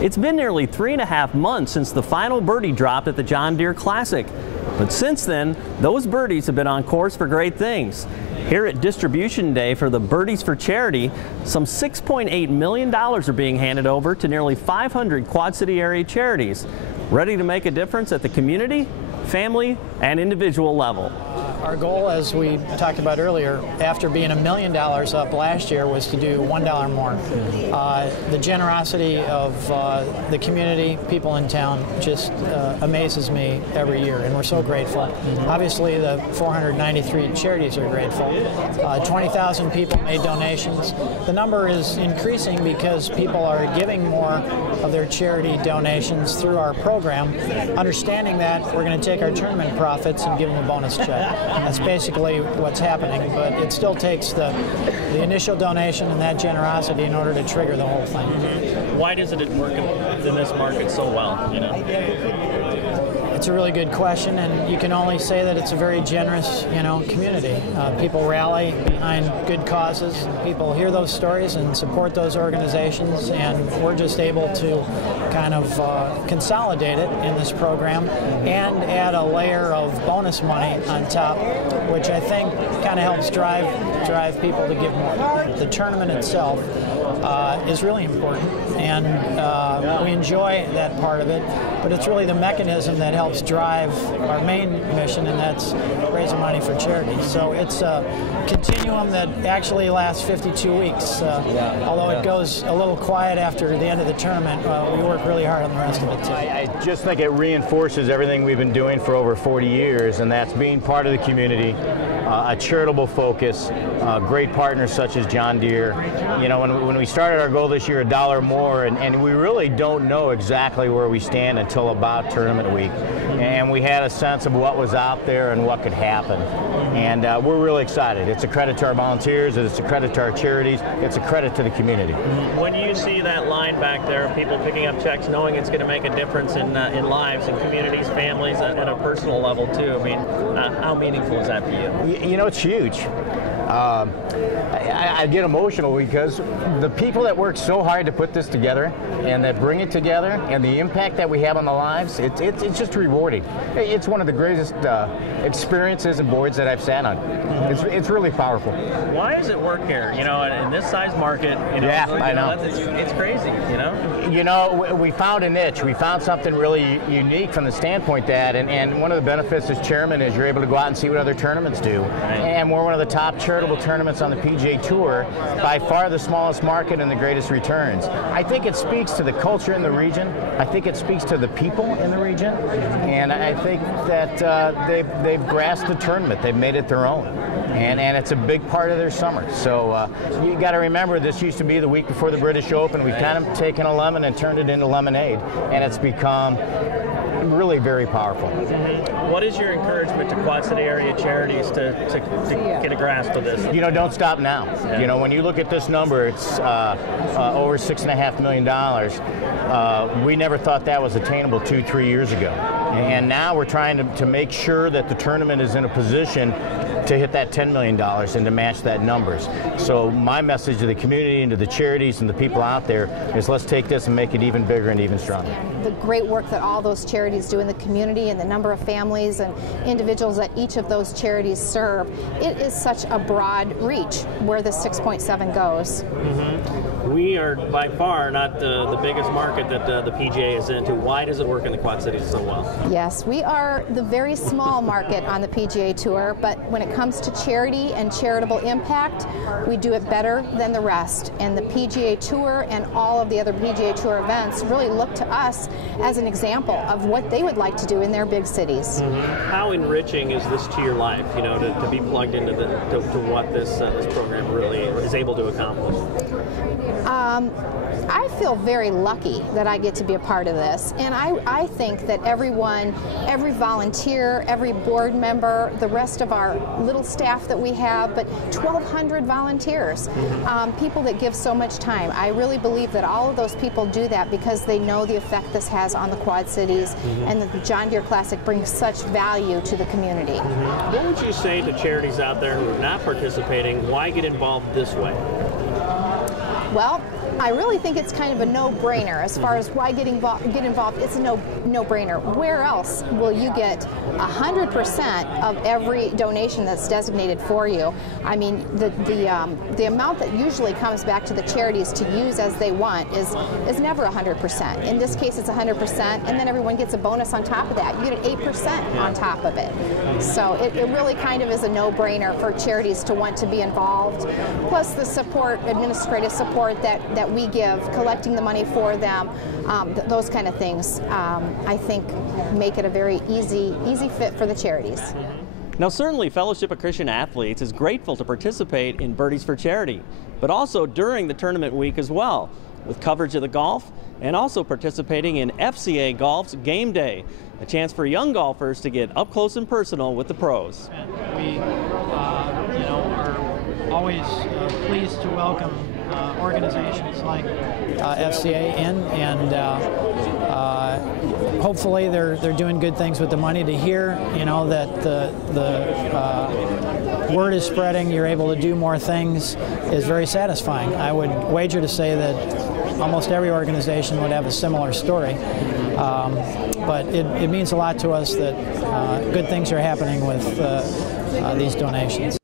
It's been nearly 3.5 months since the final birdie dropped at the John Deere Classic. But since then, those birdies have been on course for great things. Here at Distribution Day for the Birdies for Charity, some $6.8 million are being handed over to nearly 500 Quad City area charities, ready to make a difference at the community, family, and individual level. Our goal, as we talked about earlier, after being $1 million up last year, was to do $1 more. The generosity of the community, people in town, just amazes me every year, and we're so grateful. Obviously, the 493 charities are grateful. 20,000 people made donations. The number is increasing because people are giving more of their charity donations through our program, understanding that we're going to take our tournament profits and give them a bonus check. That's basically what's happening, but it still takes the initial donation and that generosity in order to trigger the whole thing. Why does it work in this market so well, you know? It's a really good question, and you can only say that it's a very generous, community. People rally behind good causes. People hear those stories and support those organizations, and we're just able to kind of consolidate it in this program and add a layer of bonus money on top, which I think kind of helps drive people to give more. The tournament itself is really important, and we enjoy that part of it, but it's really the mechanism that helps drive our main mission, and that's raising money for charity. So it's a continuum that actually lasts 52 weeks. Although it goes a little quiet after the end of the tournament, we work really hard on the rest of it too. I just think it reinforces everything we've been doing for over 40 years, and that's being part of the community, a charitable focus, great partners such as John Deere. You know, when we started our goal this year, $1 more, and we really don't know exactly where we stand until about tournament week. And we had a sense of what was out there and what could happen. And we're really excited. It's a credit to our volunteers, it's a credit to our charities, it's a credit to the community. When you see that line back there, people picking up checks, knowing it's going to make a difference in lives and communities, families, at a personal level too, I mean, how meaningful is that for you? You know, it's huge. I get emotional because the people that work so hard to put this together and that bring it together and the impact that we have on the lives, it's just rewarding. It's one of the greatest experiences and boards that I've sat on. It's really powerful. Why does it work here? You know, in this size market, yeah, I know. It's crazy, you know? You know, we found a niche. We found something really unique from the standpoint that, and one of the benefits as chairman is you're able to go out and see what other tournaments do. Right. And we're one of the top charitable tournaments on the PGA Tour, by far the smallest market and the greatest returns. I think it speaks to the culture in the region. I think it speaks to the people in the region, and I think that they've grasped the tournament. They've made it their own, and it's a big part of their summer. So you got to remember, this used to be the week before the British Open. We've kind of taken a lemon and turned it into lemonade, and it's become really very powerful. What is your encouragement to Quad City area charities to get a grasp of this? You know, don't stop now. Yeah. You know, when you look at this number, it's over $6.5 million. We never thought that was attainable 2-3 years ago. And now we're trying to make sure that the tournament is in a position to hit that $10 million and to match that numbers. So my message to the community and to the charities and the people out there is, let's take this and make it even bigger and even stronger. The great work that all those charities do in the community and the number of families and individuals that each of those charities serve, it is such a broad reach where the 6.7 goes. We are by far not the biggest market that the PGA is into. Why does it work in the Quad Cities so well? Yes, we are the very small market on the PGA Tour, but when it comes to charity and charitable impact, we do it better than the rest. And the PGA Tour and all of the other PGA Tour events really look to us as an example of what they would like to do in their big cities. How enriching is this to your life, you know, to be plugged into to what this program really is able to accomplish? I feel very lucky that I get to be a part of this, and I think that everyone, every volunteer, every board member, the rest of our little staff that we have, but 1,200 volunteers, people that give so much time. I really believe that all of those people do that because they know the effect this has on the Quad Cities, and that the John Deere Classic brings such value to the community. What would you say to charities out there who are not participating? Why get involved this way? Well, I really think it's kind of a no-brainer as far as why get involved. It's a no-brainer. Where else will you get 100% of every donation that's designated for you? I mean, the amount that usually comes back to the charities to use as they want is never 100%. In this case, it's 100%, and then everyone gets a bonus on top of that. You get an 8% on top of it. So it really kind of is a no-brainer for charities to want to be involved. Plus the support, administrative support that we give, collecting the money for them, those kind of things, I think make it a very easy fit for the charities. Now certainly Fellowship of Christian Athletes is grateful to participate in Birdies for Charity, but also during the tournament week as well, with coverage of the golf and also participating in FCA Golf's Game Day, a chance for young golfers to get up close and personal with the pros. We are always pleased to welcome organizations like FCA in, and hopefully they're doing good things with the money. To hear, that the word is spreading, you're able to do more things, is very satisfying. I would wager to say that almost every organization would have a similar story. But it means a lot to us that good things are happening with these donations.